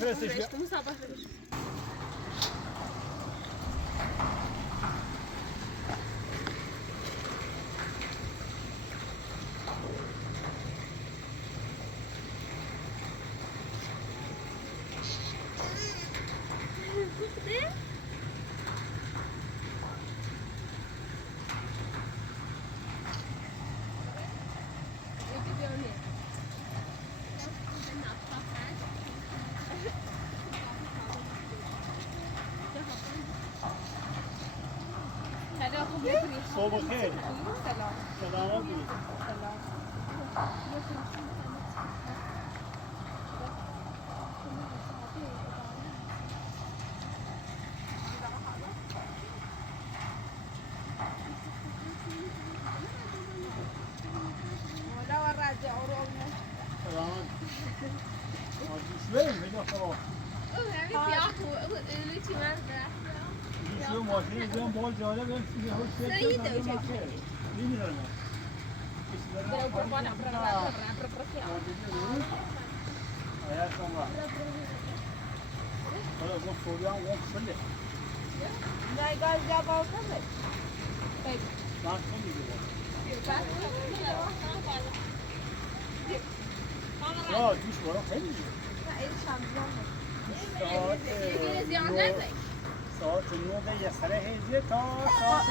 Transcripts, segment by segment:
بفرستش مسابقه صبح خیر سلام سلامت باشید سلام ولا وراجع ورونا سلامت شویم هیچ خبر شو ماشین زدم بال جالب این هوش سيدة وشكل. نمیدونم آیا شما حالا اون فوریان اون شده لا قال جابوا كذا طيب من نمیدونم لا توش برا خیلی ساعت 9 یه سره هیزه تا ساعت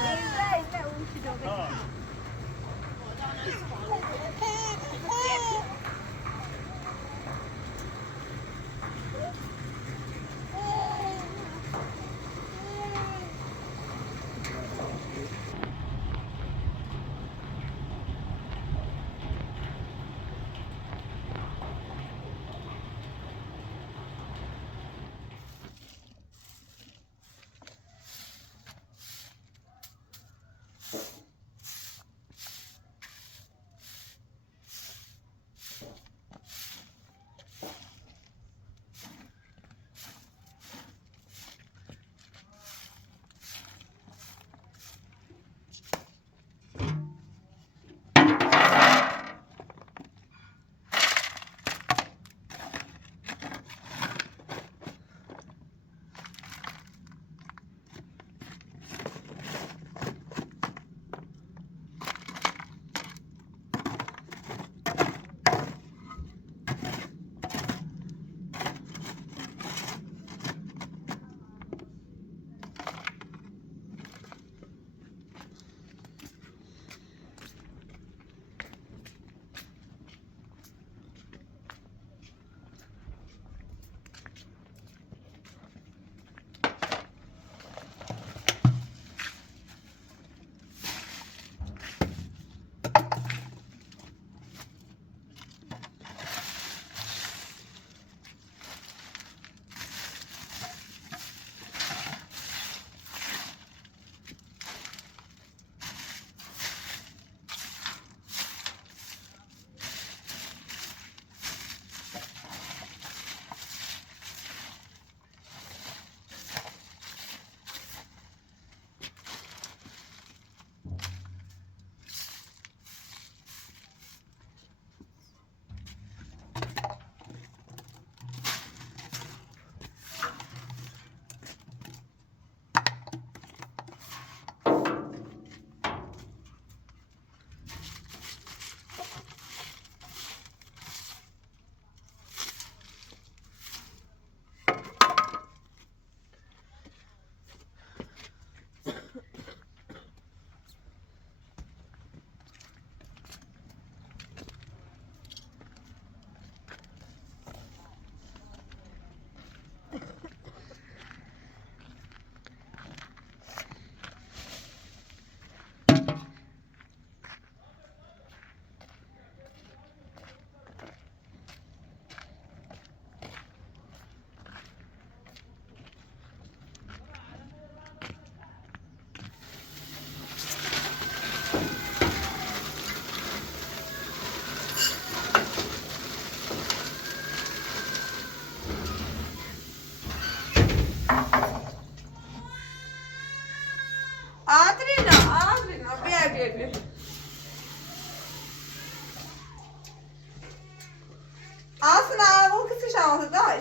Aslında bu kız şahı da.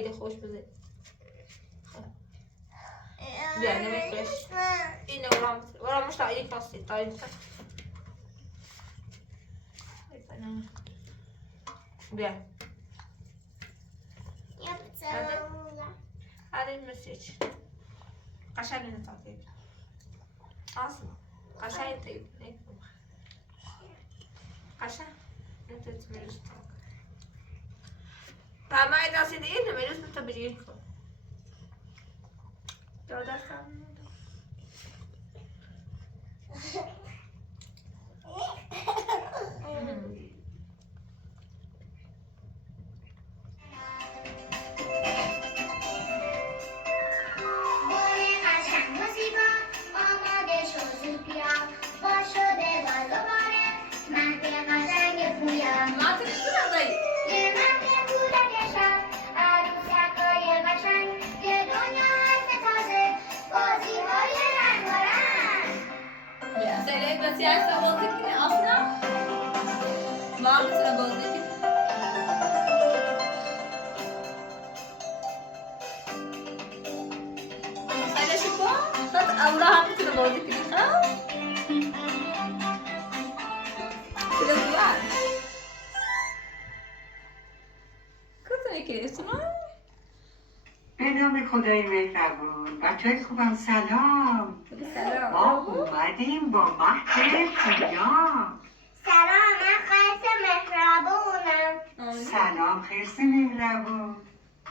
خیلی خوش بزن. بیا نمیکش. اینو ورام مشتا یک کاستی تایم. بیا. هرین مسیج. قشنگ نتاتی. اصلا. قشنگ تیپ نیکم. قشنگ. نتیت میرست. تمام دستی دیگه نمیرست تا بگیر کن. دادا سام. به نام خدای مهربون. بچه‌های خوبم سلام. ما اومدیم با مهد پویا. سلام، من خرس مهربونم. سلام خرس مهربون.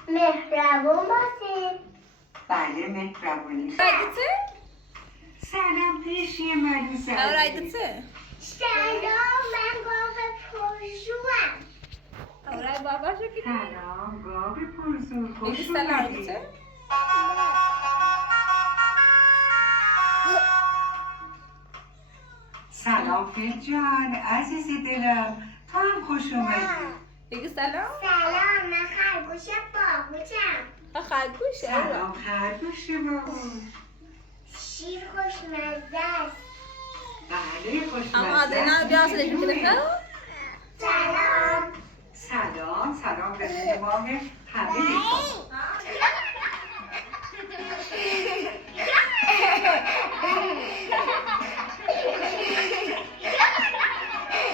مهربون باشین. بله مهربونی. سلام پیشی ملیسه. سلام، من گاو پرشوام. سلام گاو پرزور خوش سلام اومدی. سلام فجان عزیز دلم، تو هم خوش اومدی. بگی سلام. سلام، من خرگوش باهوشم. خرگوش. سلام خرگوش باهوش. شیر خوشمزه است. بله خوشمزه. اما آدرینا بیاسه کنه. سلام. سلام به ماه همه.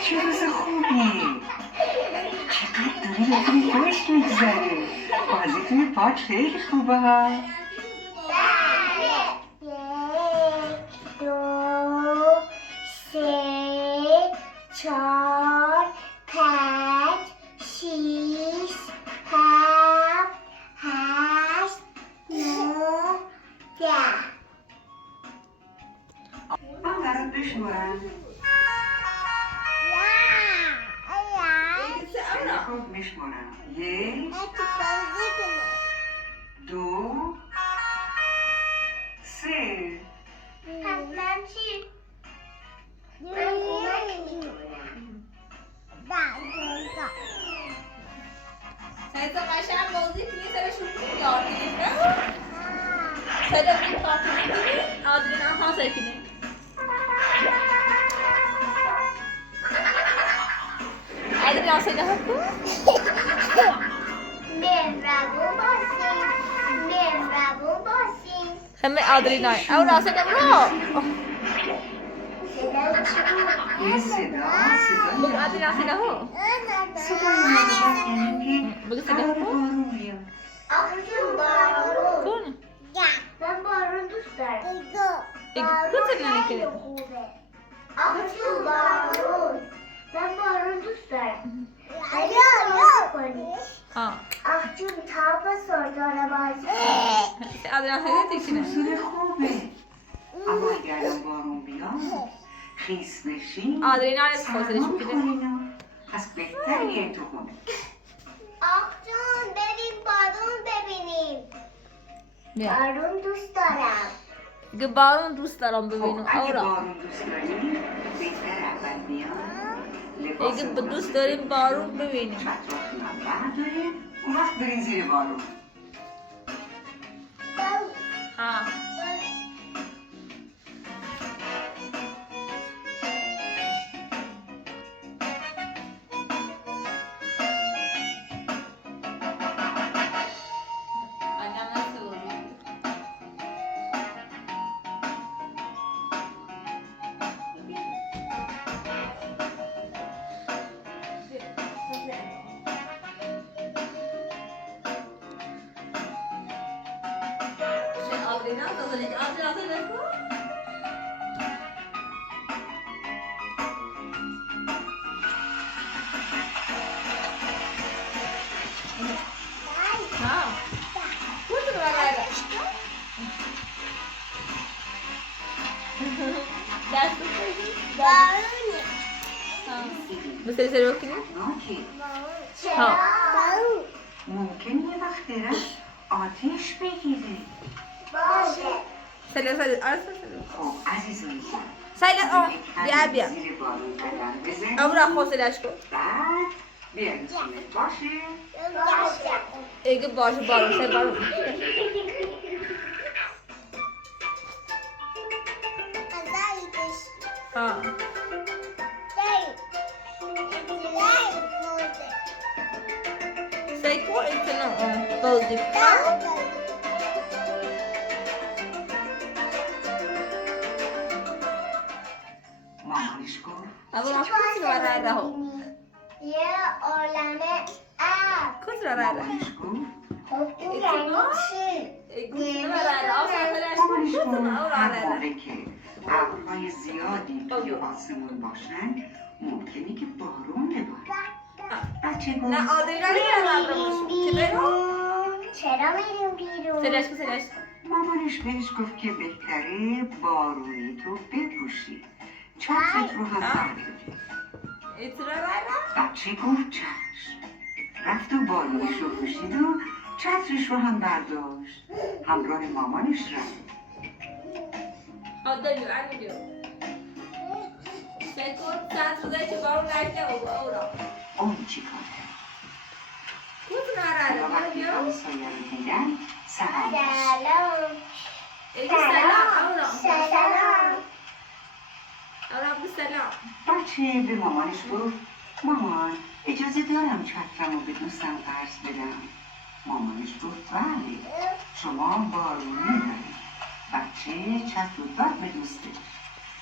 چه روز خوبی. چقدر داری بهتون خوش میگذره. بازی توی پاک خیلی خوبه ها. بله. 1 2 3 4 5 6 7 8 9 10. من برات بشمارم. خیلی خوب میشمارم. 1 2 3. پس من چی؟ من کمک می‌کنم. سایت قشنگ بازی کنی سرشون یاد کنی. سایت کنی کارتون کنی. آدرینا خاصه کنی. آدرینا سایت هم کن. مهربون باشین. همه آدرینا. او راسته برو. این صدا بگو آدرینا سایت هم. صدای مادر یعنی بگو که صدا قرار کن. بارون بیاد. آخشون بارون. کن. من بارون دوست دارم. بگو کن خیلی خوبه. آخشون بارون. من بارون دوست دارم. خیلی بازی کنی. آخشون تاپ سردار بازی. آدرینا سایت کنی. فصول خوبه. اما اگر الان بارون بیاد خیس بشین آدرینا نیست سرما فاصلش بگیره. می‌خورین. پس بهتره تو خونه. آخشون بریم بارون ببینیم. بیا. بارون دوست دارم. دیگه بارون دوست دارم خب ببینم. اگه آورا. بارون دوست داری بهتر اول بیان دیگه دوست داریم بارون ببینیم. چتراتون هم برداریم اون وقت برین زیر بارون. ها. آدرینا تازه آدرینا تازه کن. ها. Kutu berada. Ders tutmayın. مثل سری بکنی؟ ناکی چرا؟ ممکن یه وقت درش آتش بگیره. باشه. سلی آرسا سلی. خب عزیزان سلی بیا. زیر بارون قدم بزنید. اورا خوصلش کن. بعد بیارسونت باشه. باشه. ایگه باشه بارون سر بارون. ها. سیکو ایتنا بودی. مامانش گفت اورا خوصی برای راه. یه عالمه اب. خوصی برای راه. مامانش گفت خب این یعنی چی؟ خوصی برای راه. آفرینش مامانش کن. گفت اورا هر راه. موقع که ابرهای زیادی توی آسمون باشن ممکنه که بارون بباره. بچه گفت نه آدرینا نیست ابرا که برو. چرا میریم بیرون؟ سلیش کن سلیش. مامانش بهش گفت که بهتره بارونی تو بپوشی. چترت رو هم برداری. ایتنا راه. بچه گفت چشم. رفت و بارونش رو پوشید و چترش رو هم برداشت. همراه مامانش رفت. آدرینا علی سیکو چند روزه که بارون نشته اورا. اون چی کار کرد؟ خوصی حالا برای وقتی راه. همسایه رو دیدن سلام کرد. سلام. ایگه سلام اورا. سلام. اورا بگو سلام. بچه به مامانش گفت مامان اجازه دارم چترم رو به دوستم قرض بدم. مامانش گفت بله شما بارونی دارید. بچه چتر رو داد به دوستش.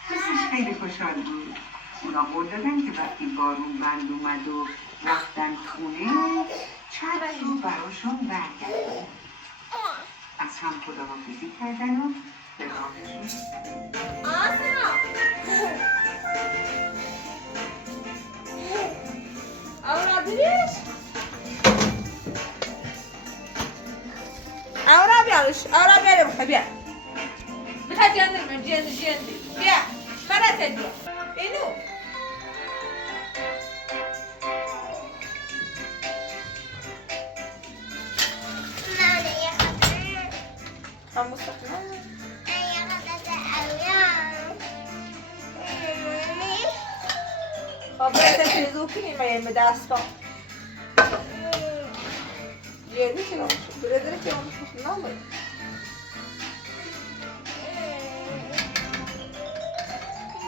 دوستش خیلی خوشحال بود. اونا قول دادن که وقتی بارون بند اومد و رفتن خونه چتر رو براشون برگردن. از هم خداحافظی کردن و به راهشون. آسنا. اورا دیش. اورا بیارش. اورا بیارم بیا. بخواد جنده بیا. خلاص بیا. اینو. من یه خبر. هم مستقیم. یه خبر خب برای تلویزیون کنیم ما دست کن. یه دیگه نمیشه. برای که اون خوب نمیشه.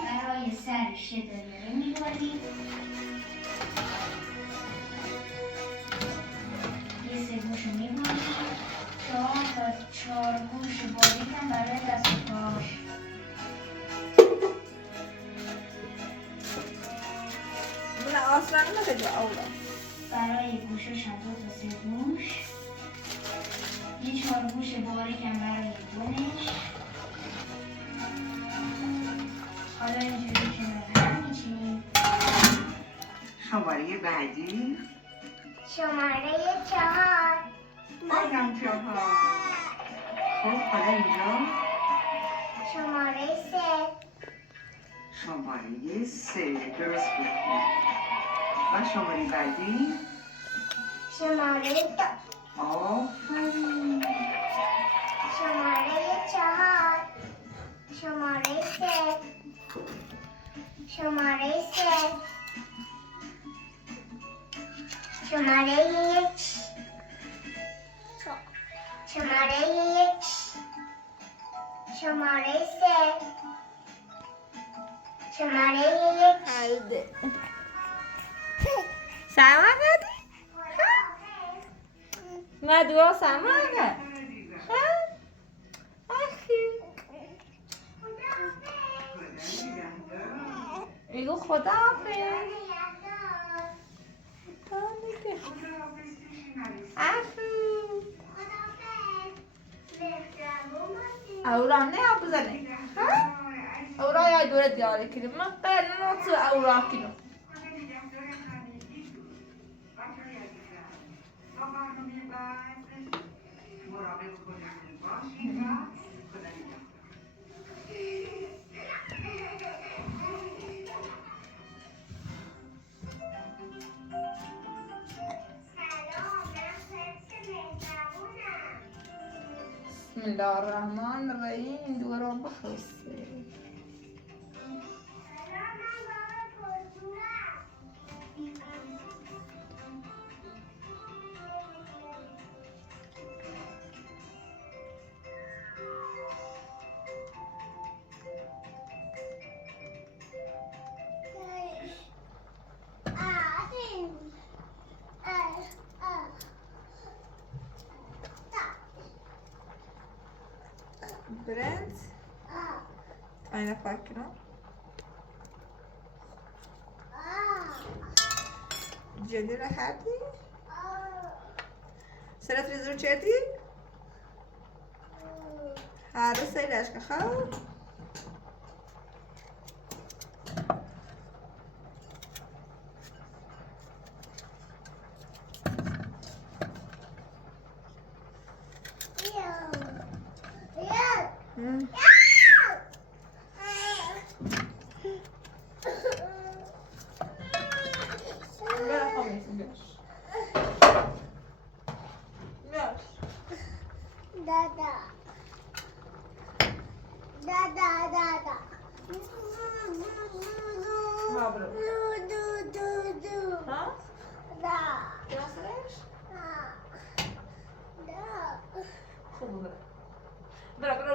برای سرش داره می‌بریم. یه سه گوشو می‌بریم. 4 گوش باریکم برای دست و پاش. من اصلا نمیشه اورا. برای گوشش هم 2 تا 3 گوش. یه 4 گوش باریکم برای دونش. حالا اینجوری کنار هم می‌چینیم. شماره بعدی شماره 4. بازم 4. خب حالا اینجا شماره 3. شماره 3 درست بخون. و شماره بعدی شماره 2. آفرین. شماره 4. شماره 3. شماره 3. شماره 1. شماره 1. شماره 3. شماره 1. هلده. سماعت ما دو سماعت. آخی. میگو خدا حافظ. آخی. مهربون باشی. اورام نه یا بزنه ها اورا یا دوره دیاره کنیم من قیل نوتو اورا کنیم مراقب خودتون باشید و خدا نگهدار. بسم الله الرحمن الرحیم دوران بخوسته برنت أنا فاكرة جديرة حاتي سنة رزو شاتي هذا سيلاش كخاو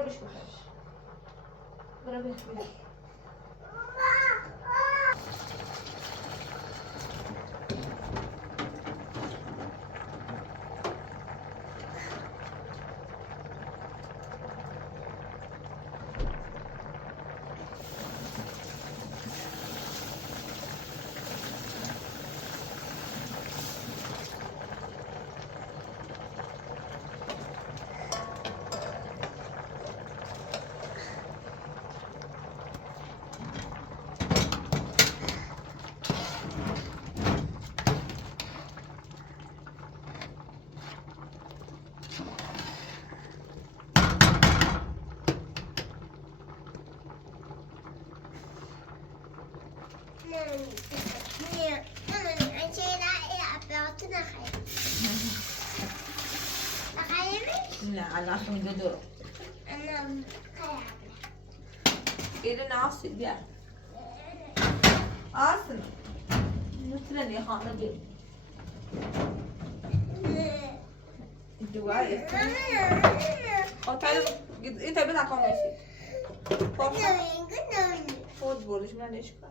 برا بش بخش برا بش لا على آخر من دور إيه ناصي بيا أصلا مثلا يا خالد الدواء تعال أنت بتاع كم ماشي فوت بولش من ليش كا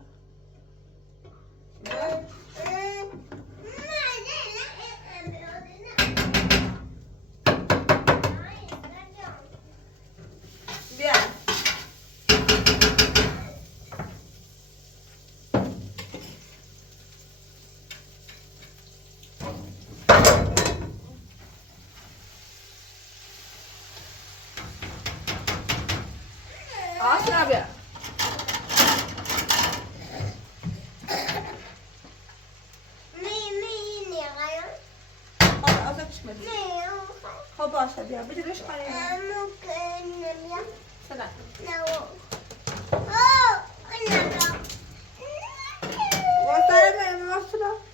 أصلا بيا خب باشه بیا بجرش کنیم سلام واسه من واسه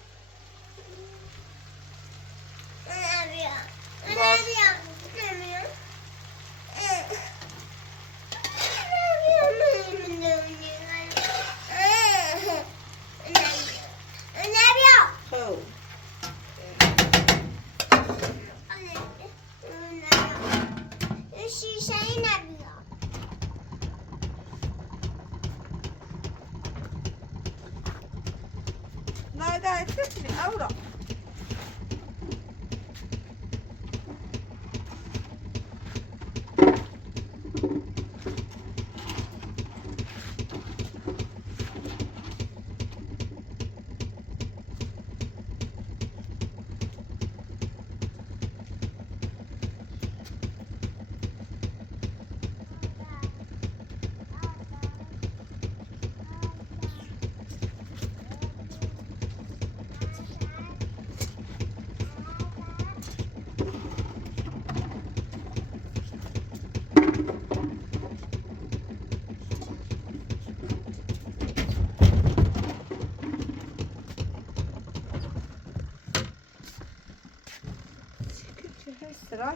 شو استراحة؟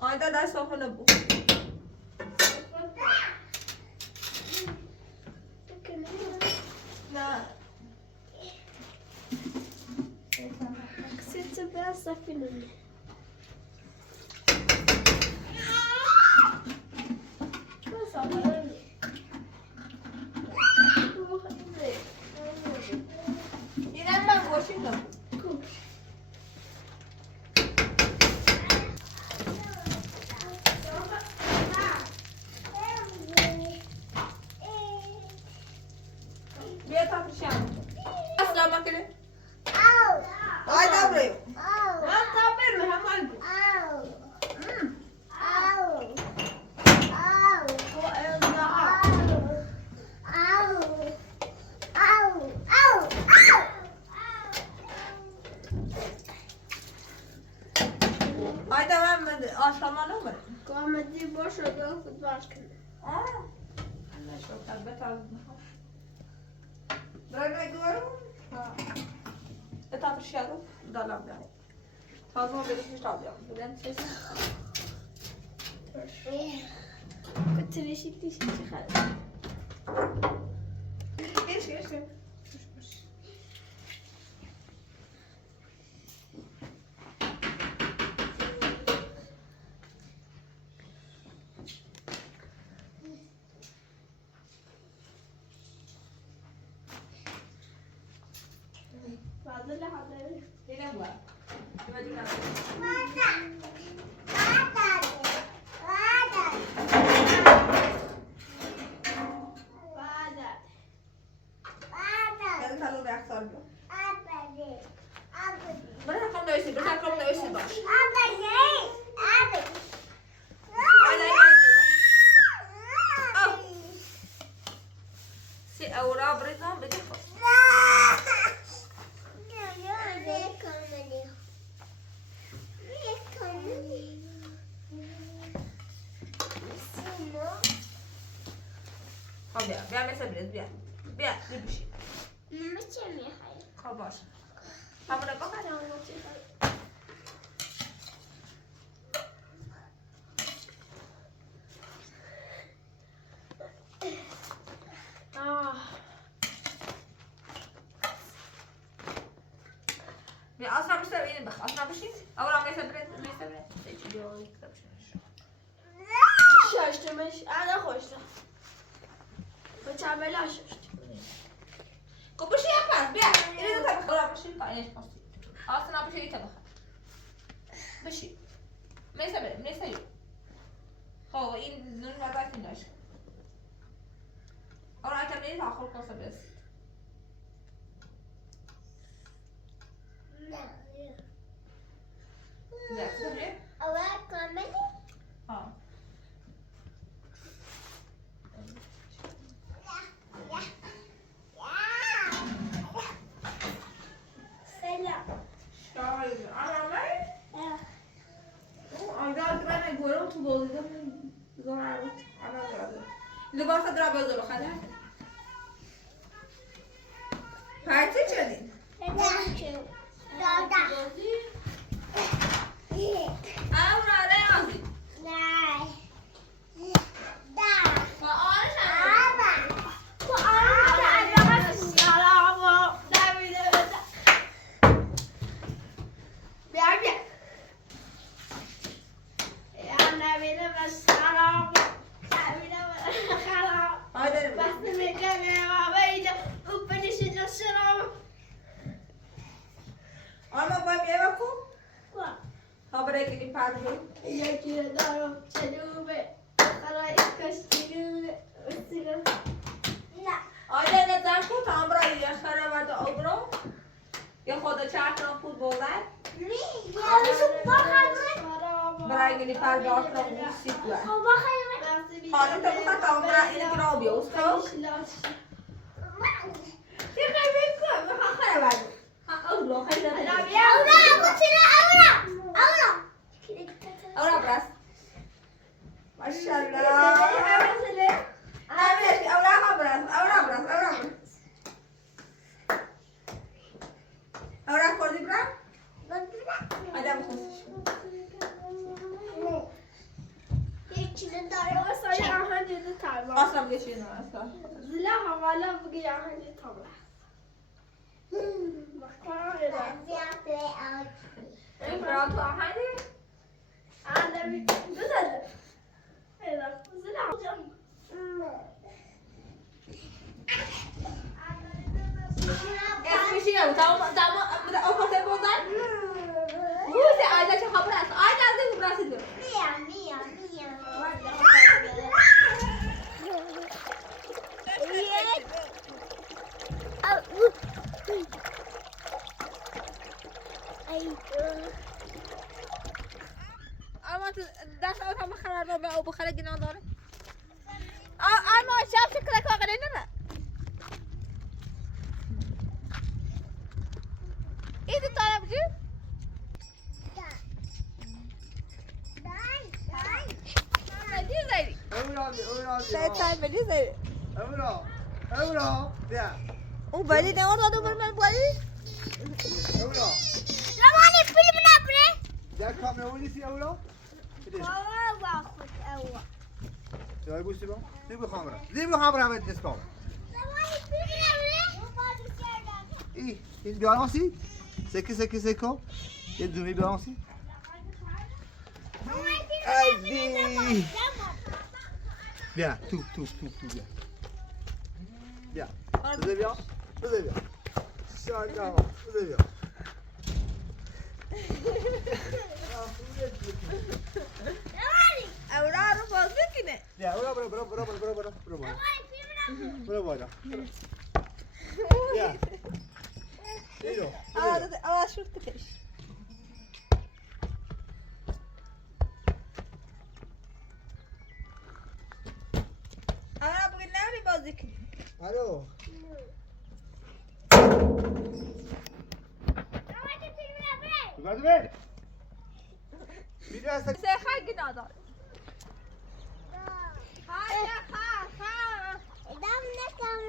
Ayda ders okunu bu. لا كسرت بس في تمام نمره قامتی باشه دو فوتبال کنه. الله شکر بتاعت برای نگارم بتاعت شیارو دلم بیای تازه ما بریشش تا بیام بودن چیزی بتریشی تیشی چی خرد گرش بعد اللي حضرتك دیگه بوا دیگه بعد تلو به اختار بیام برای کم نویسی باش سی اورا بریدم بگه خود خب بیا مثل برید بیا بشی خب باش همونه بخور بیا اصلا بشتر اینه بخ اصلا بشی اورا مثل برید چی دیو کتاب شاشتمش انا خوشم بچه شاشت خب بشی یک پس بیا اینه تا بخور اورا بشی پایینش پاسی اصلا بشی ایتا بخور بشی مثل برید مثل خب این نون وضعیت این داشت اورا ایتا برید آخر کاسه برسید نه سبرید ها تو بازیده لباس درا بازو بخاله پایتی چدین اورا ریاضی با آنش آما باید بیای بکن ها برای کنی پرده یکی دارم چلوبه برای کشتیگه آیده نظر کن تا امرا یه خره ورد آبرو یه خود چرک را پود بولد برای کنی پرده آترا موسیق بود حالی تا بخواد تا امرا این را بیوست یه خیلی بکن بخواه خره ورد آبرو خیلی اورا برس ماشاءالله اورا برس اورا کردی برا آدم خوشش اصلا بگه اصلا زلا حوالا بگی آهنگ تابلا برا تو آهنی عالمي بزل هذا زلا اسمش چیه؟ تا اوپاته بودن؟ موزه آیده چه خبر است؟ آیده از این براسید برو اما دست اوت هم خرار رو به او بخره گناه داره اما شب شکل که آقا نه ایدی طالب جو؟ شايف بدي زي اورا بیا وبالي ده ورا دو برمن بالي اورا زمانی فیلم نبره در کامera نیستی اورا بابا خود اوا جای بوسی با دی بو کامera همه دست کام زمانی فیلم نبره این بیارانسی سکی یه دومی بیارانسی ادی بیا تو بیا بیا بذار بیا شاید بذار بیا اورا رو باز بکنه بیا برو بالا بیا اینو آه شو تكش انا بقول نامي بازك الو زمانی فیلم نبره بعد بیا میره سه خاك نادر دم نکم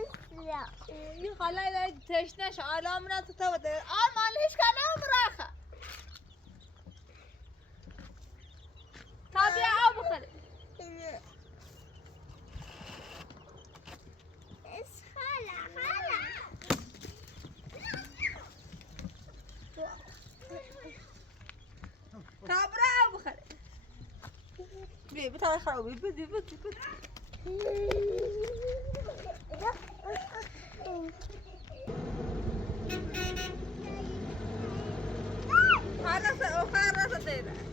يخلي تشنش على من تتوت ما ليش كان مراخه تابع ابو خالد خاله تابع ابو خالد بي بتاع خرابي بدي خرص دينا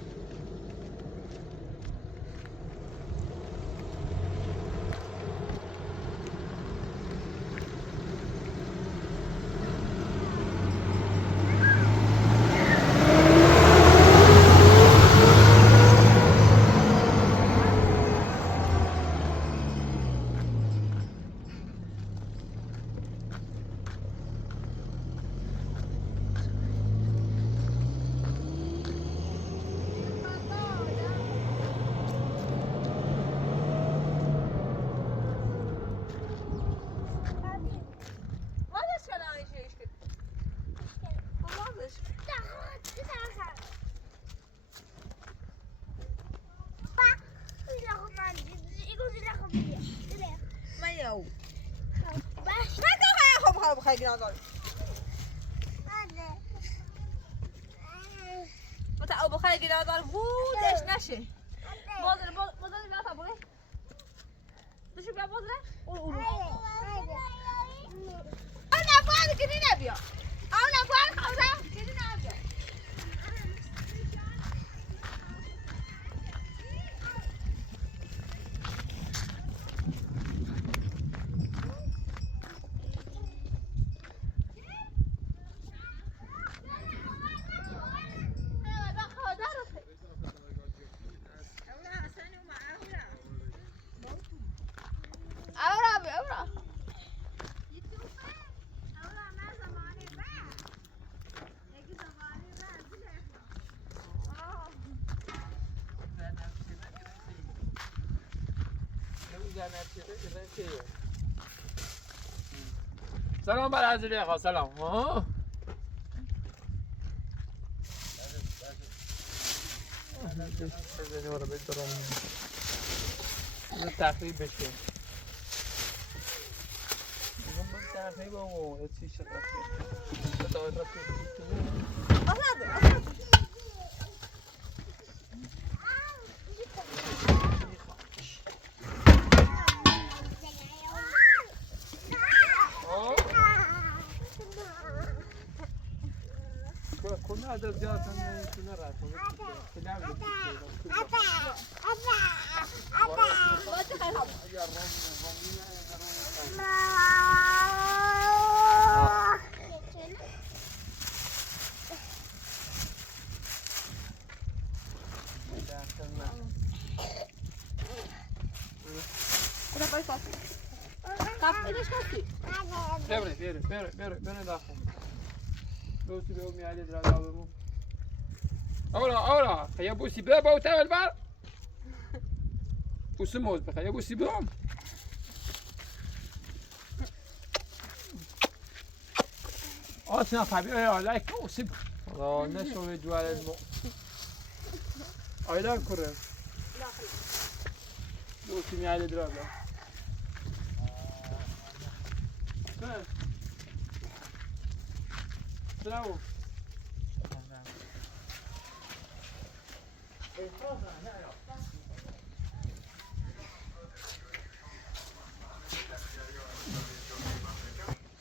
خیلی نازل متى أبو خالد نازل بودش نشه بازر بیا تا بره دشو بیا بازر انا فاضي كده نبيا انا فاضي خلاص كده نبيا سلام بر حضرت آقا سلام تخریب بشه تخریب آقا چی شد كنا هذا الجالس أنا كنا راتب كنا عم بيري داخل بوسي بأمي علي دراجة بمو أولا هيا بوسي بابا وتعمل بار بوس موز بخواه یه بوسی بیام آتنا طبیعه آلای که بوسی نشوه دوال المو آیلان کره بوسی میاله درابه نه برافو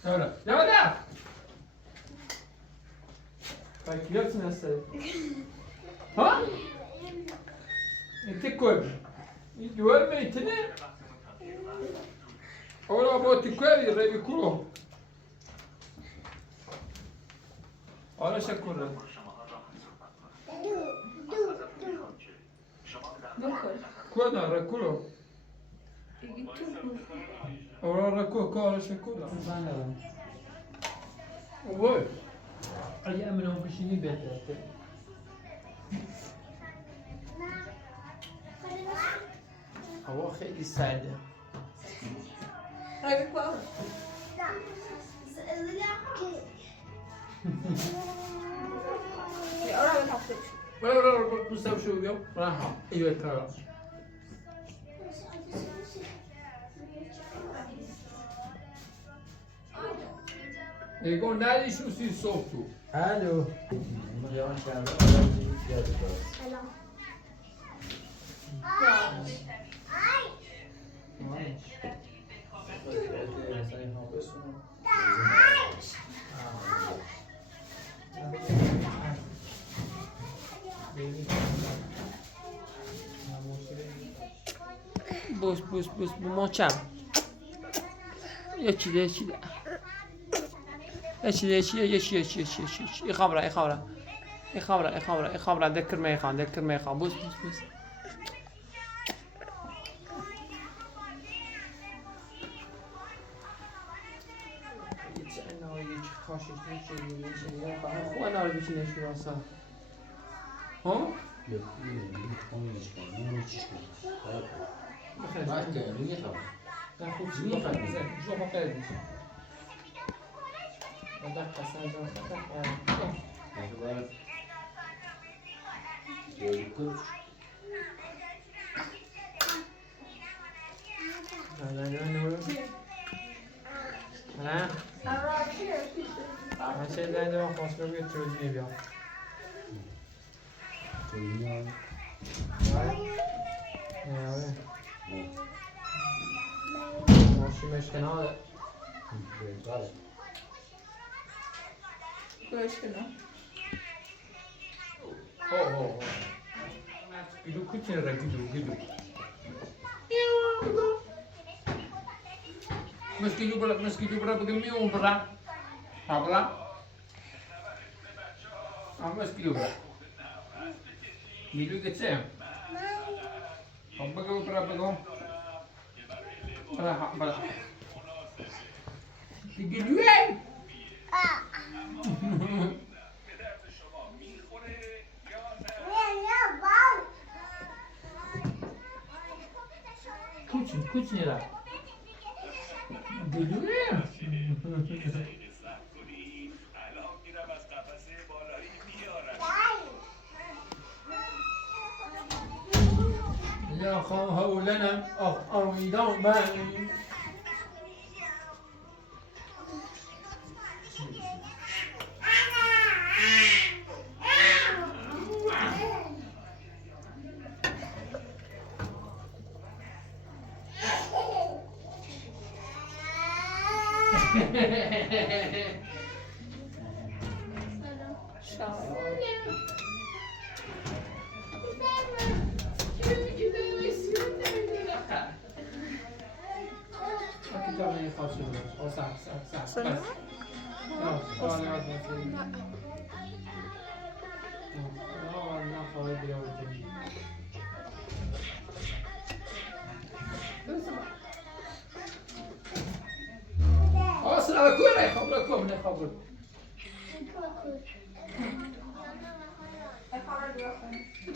Ahora, ¡llámala! ¿Para qué hacen eso? ¿Ah? ¿Este cuerpo? ¿Y duerme y tiene? Ahora vos te cuerpo y revi culo. Ahora se corre. Cuerno, reculo. Ahora reculo, ahora se corre. وای اگه امنان بشینی بهتره هوا خیلی سرده Revi qua. Ora ve taptık. برو دوستم شو بیام راها ایوه تارا Ego nariz usi softu. Alo. بوس ماچم یکی خبره دکر میخوام بوس ها؟ Gidu kucing gidu. Meski juga begini berat. Apa? Meski juga. Gidu kecil. Apa kau berapa kau? Berapa? 3 yuan. Kucinglah. Geliyor. Ya havlana arwidan ben.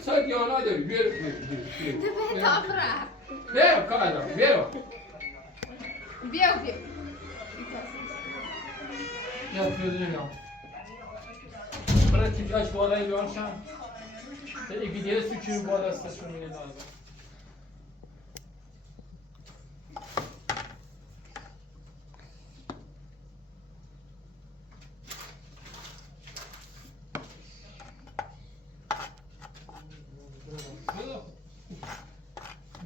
ساعت یا نداری بیار انت بقيت افرح. بیار کالا بیار بيو بيو. یا بیا برای تیجاش بالایی بیارشن ایگی دیگه سوچون بالا استشون میگه لازم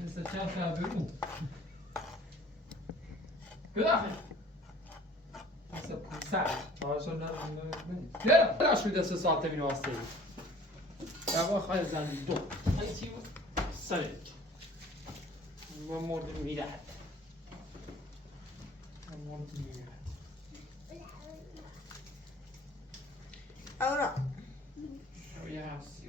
مثل چند تا برو بیا مثل پوسر آشان نرم بیا برش رو دست ساعت بین واسه یا خواهی زنی دو ایتی سرک و مورد میرد مورد میرد Ahora. یه هستی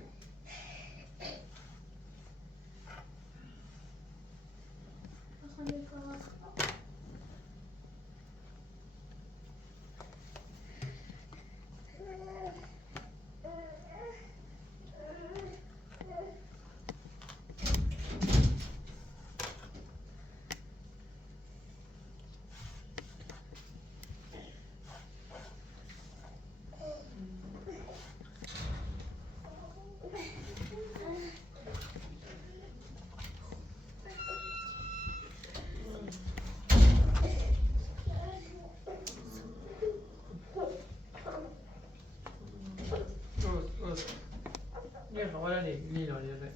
ولا لين ولا لا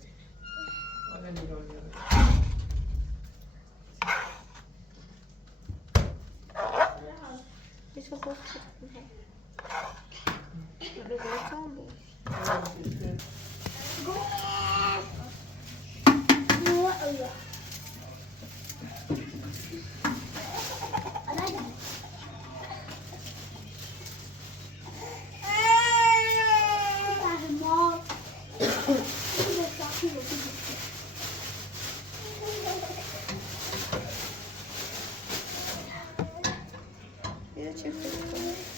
ولا لين ولا لا Deixa eu cortar. Eu tinha feito também.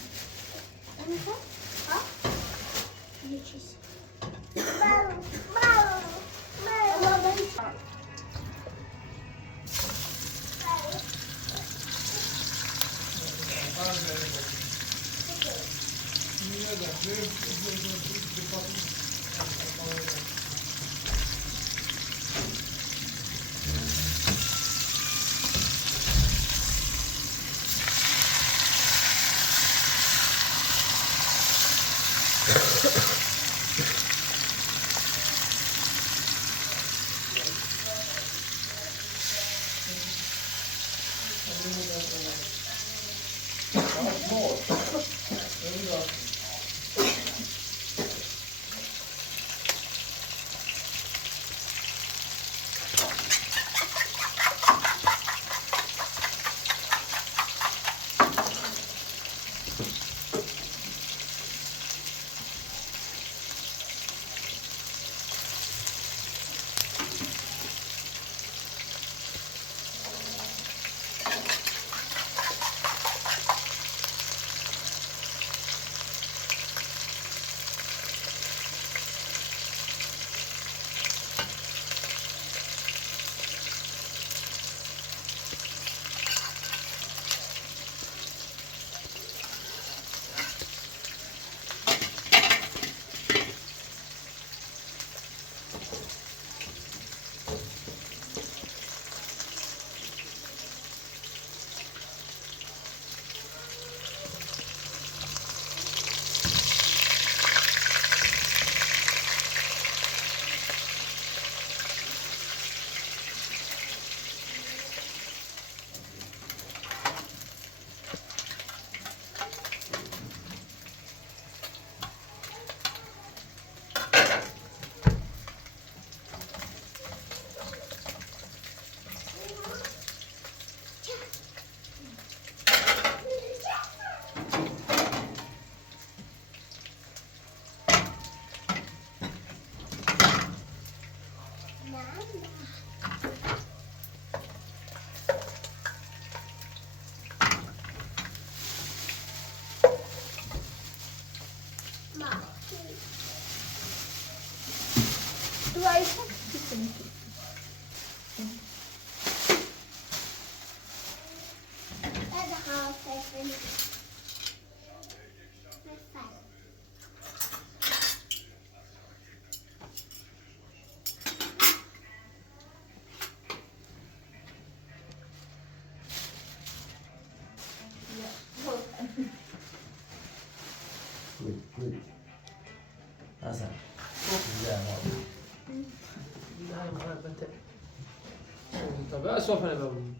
طب سوف انا بقول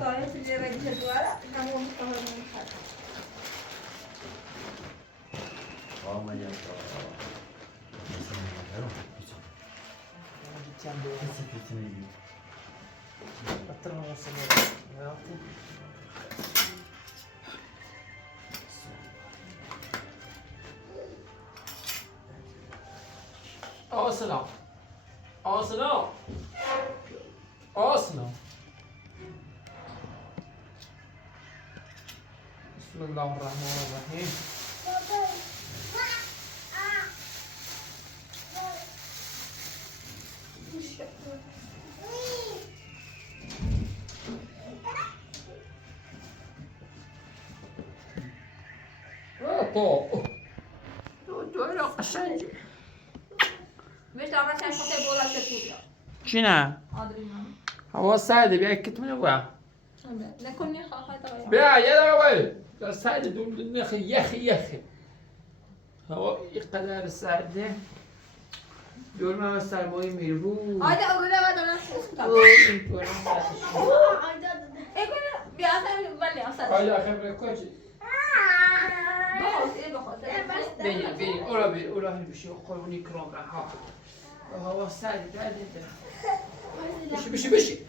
طيب اللي راجل الدوارة كان هو مستوى من الحال. أصلا أصلا أصلا بسم الله الرحمن الرحيم. دو قشنگه. مش عمرك عشان خاطر بولا شتوية. چی نه؟ آدرينا. هوا سعده بیا کت منو بیا. نكون خاطر تغير. بیا یه دقیقه بیا. سعده دون نخ یخی. هوا اینقدر سعده. دور من سرمایه میرو. هذا أقول له هذا نفس اینطور إيه كنا بيعطي بني أصلا. آیا خبر کجی؟ بخوص إيه بخوص. بیا اولا بشی قربونی کرام را ها. هوا سعده ده. بشی.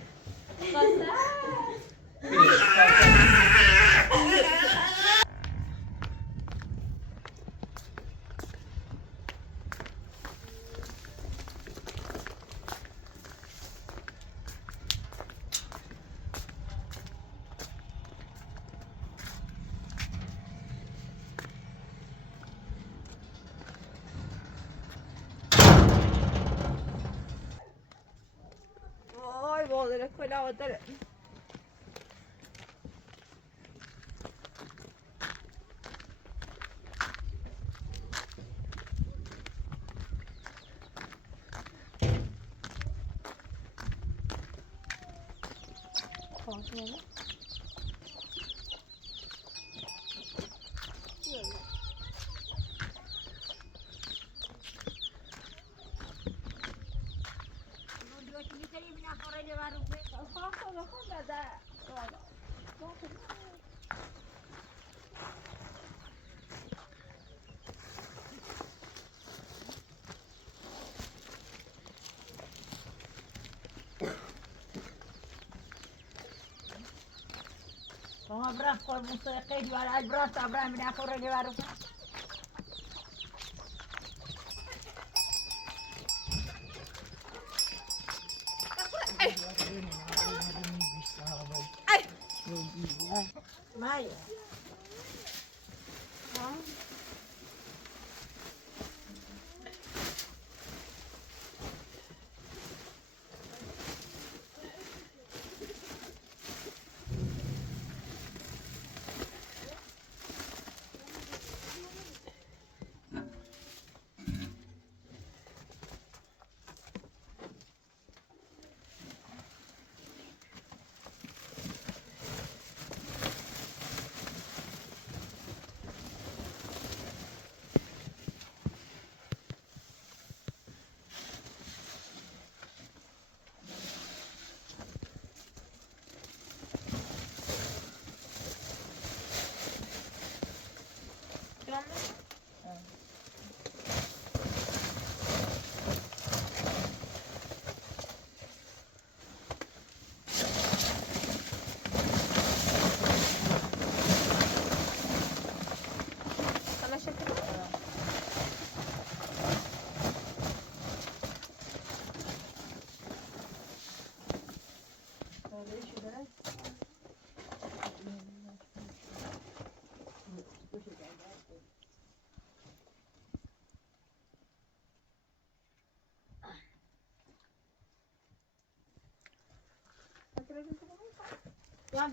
Ay boğularak kola odara. Vamos abrir com a moça que de lá de braço abrir me dá fora de lá. Maio.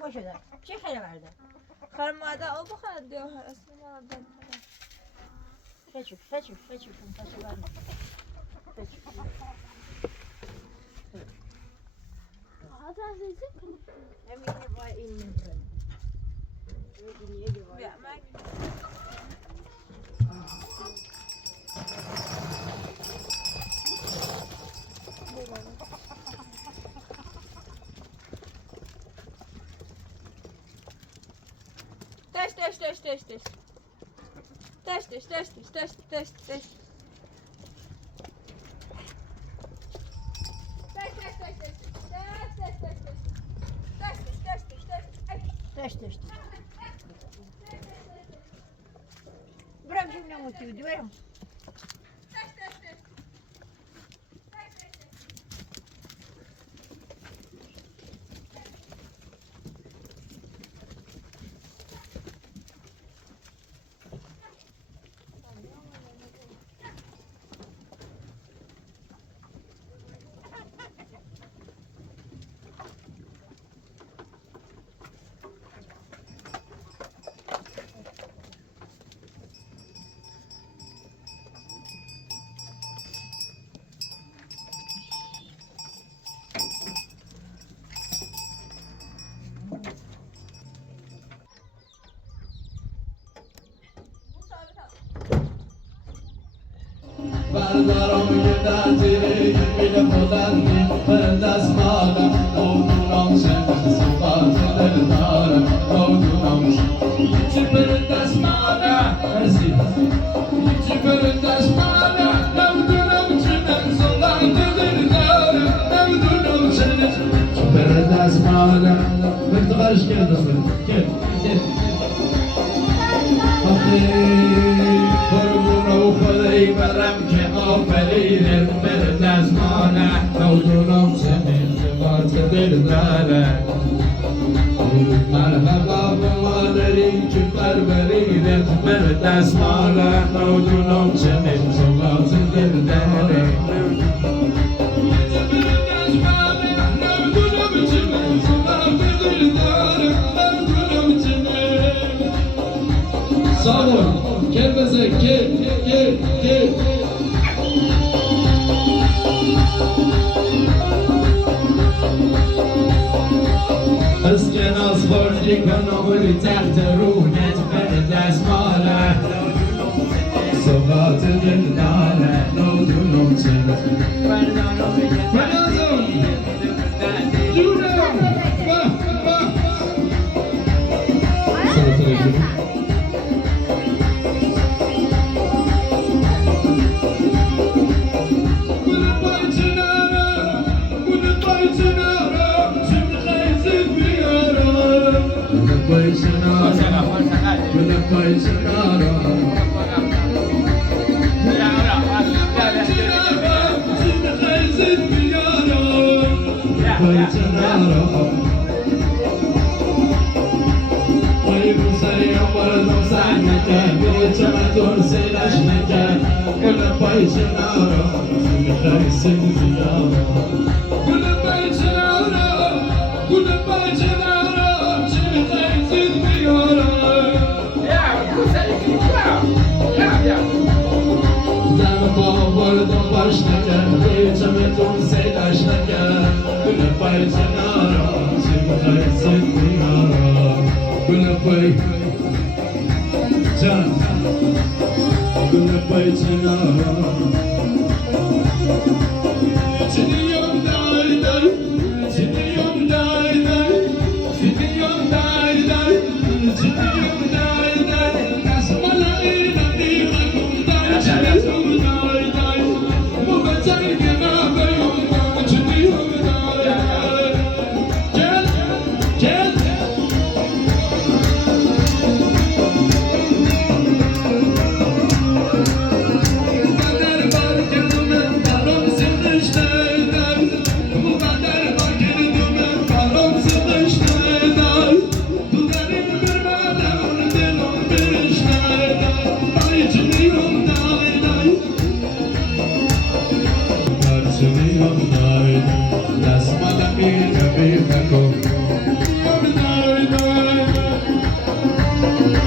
من شده چه خیلی برده خر ماده او بخواد دیو اصلا ماده فچو برده هذا زين همین با این میکنه بیا تش برام جيب لنا موتي ودويرم بردارم یه دردیره بیل بلندی بر دست مالم نودونم چند صفات دل دارم نودونم چی بر دست مالم مرسی چی بر دست مالم نودونم چند صفات دل دارم نودونم چی بر دست مالم بردارش کردم کرد خدای برم که آفرینت بر نزمانه نودونم چنین صفات دل داره مرحبا به مادری که پرورینت بر نزمانه نودونم چنین صفات دل داره Sağ gel bize gel. اسکن از خوردی کنوری تحت روحت بر دست ماله صفات دل داره نودونم چند بردارم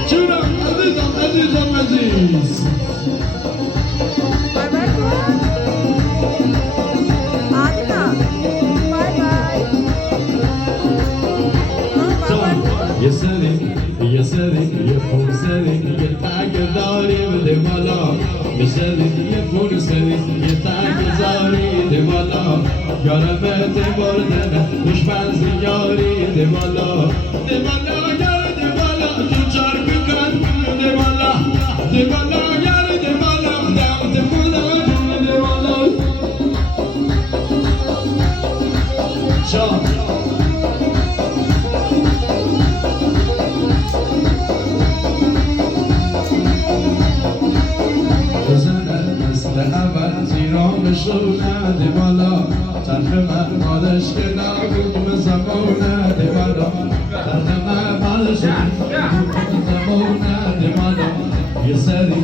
جونم دشمن زیاری دیوالا یار دیوالا جو چار خبر تیران شونه بالا چرخ من مالش که نبود زمونه بالا چرخ من مالش زمونه بالا یه سری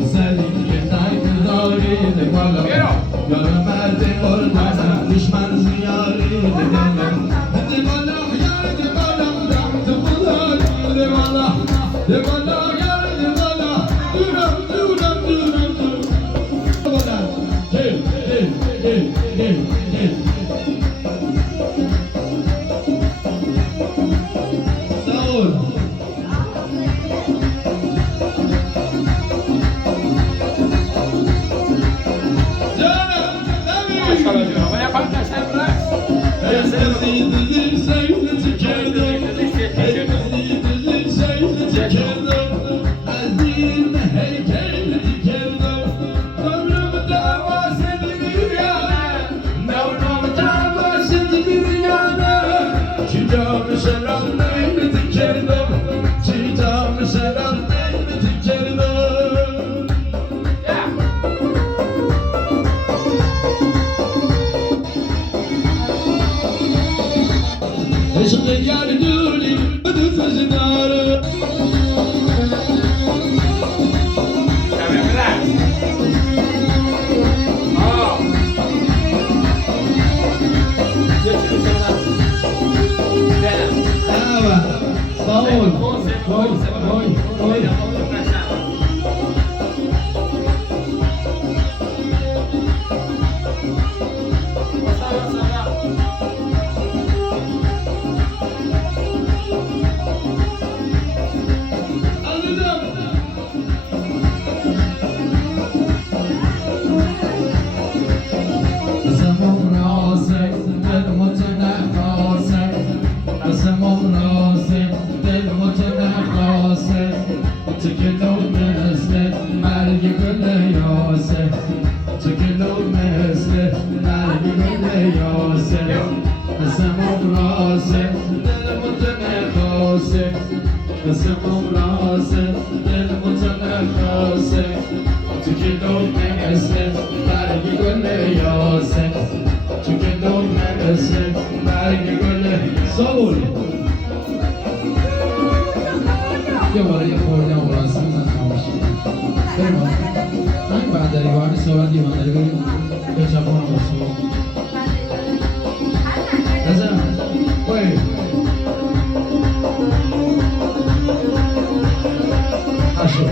یه سری یه تک داری بالا یار مرد قربان دشمن زیاری بالا بالا یار بالا دم خدا بالا بالا یار بالا دورم عشق گردونی بده فزداره یه باره یه خورده مراسم نخواهش بریم همین بندری با همین صحبت یه بندری بریم به جوان باشیم نزم باید اشو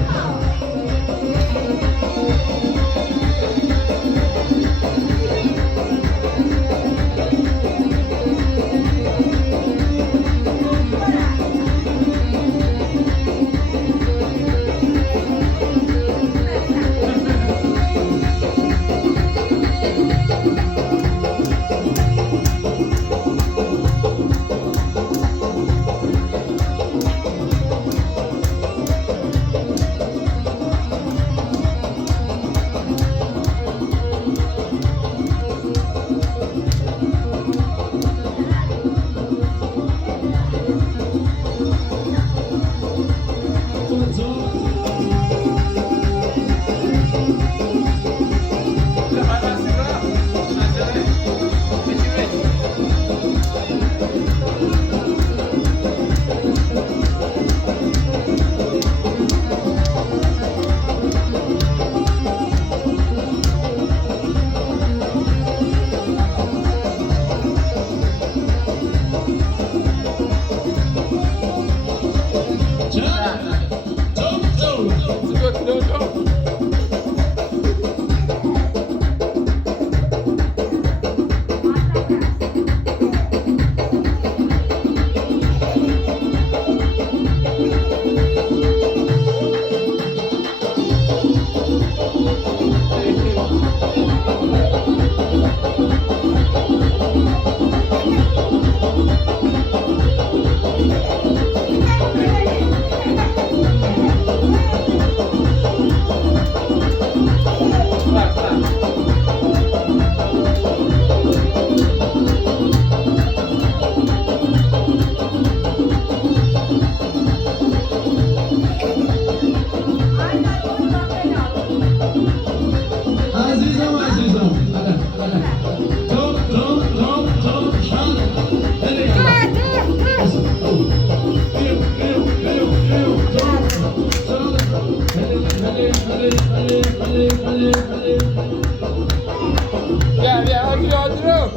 بیا آدرو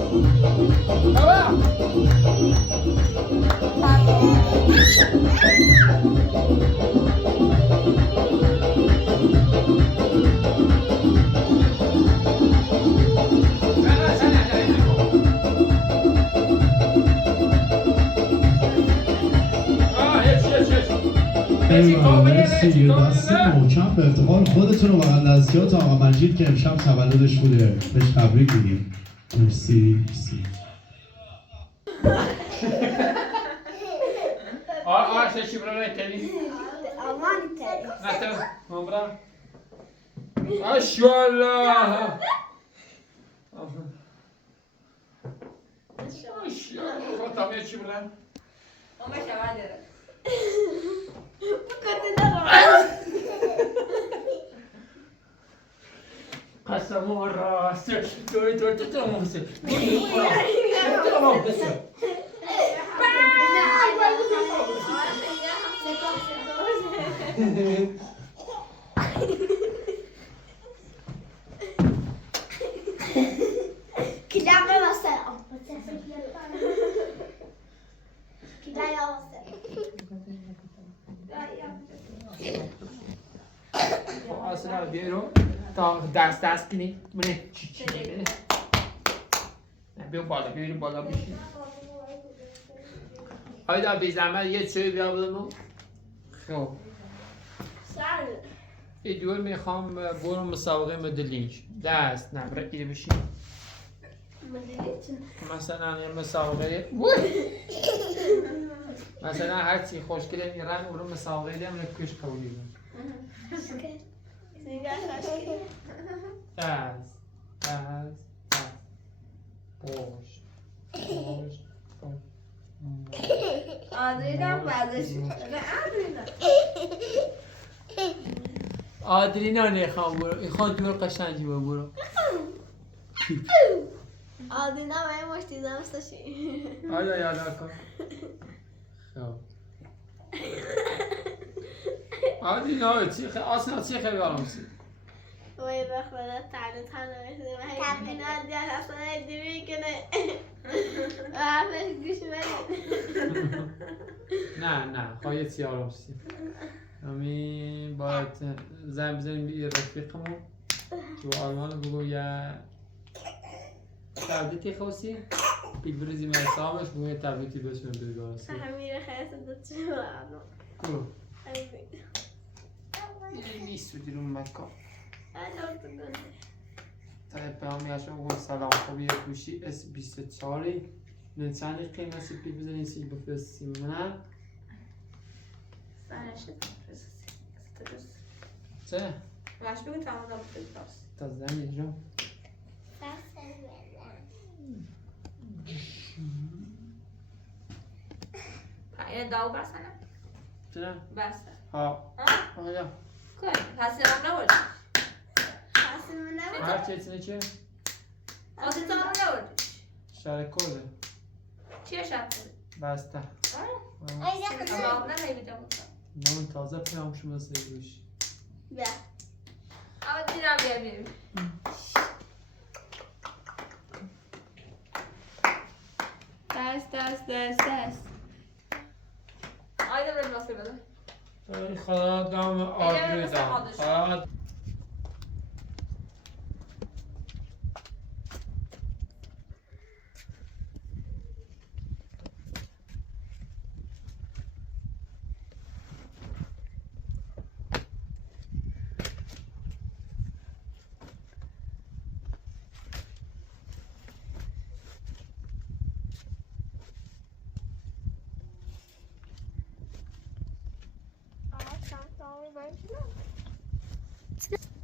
بابا مرسی دست محکم به افتخار خودتون و مقدسیات آقا مجید که امشب تولدش بوده بهش تبریک میگیم مرسی Ağaçta şibrana eteli. Aman teri. Nasıl? Mambra. Maşallah. Maşallah. Tamam şibran. Ama şaban derim. Bu kadına قسم راست تو تمام سه تمام بس Kidame واسه کدای واسه اصلا بیرو تا دست کنی منه چی نه بیا بالا بیرو بالا بشین آیدا بی زحمت یه چوی بیا بدم خب سر ایدور میخوام برو مسابقه مدلینج دست نبره ایده بشین مثلا یه مسابقه مثلا هر چی خوشگله میرن اون رو مسابقه دیم کش قبولی دیم دست باش آدرینا بعدش آدرینا نخوام برو این خواه دور قشنگی برو آدینا من مشتی دمستشی آیا یادا کن خب آدرینا چی اصلا چی خیلی آرامسی وای بخدا تعلیم تنهایی تبدیل دیگر اصلا دیوی کنه و همه گوش برید نه خواهی چی آرامسی امی باید زن بزنیم به رفیقمون که آلمان بگو یا تبدیتی خواستی بیل بریزیم حسابش بگو یه تبدیتی بسیم بگارسی همین خیلی دوست شما برو نیست رو مکان طيب هم عشان نقول سلام خوبی گوشی S24 من چند قیمت سیپی بزنین سی بفرستیم من چه؟ باش بگو تمام دام بفرست تا زنی جا اینه داو بسنه چه؟ بسته ها آیا کن حسی هم نبود هر چیزی چه؟ حسی هم نبود شرکوزه چیه شرط بسته اما نه نمیدم من تازه پیام شما سیگوش بیا اما دیرم بیا دست آیده برد باسکر بده خدا دام آدری دام خدا Thank you.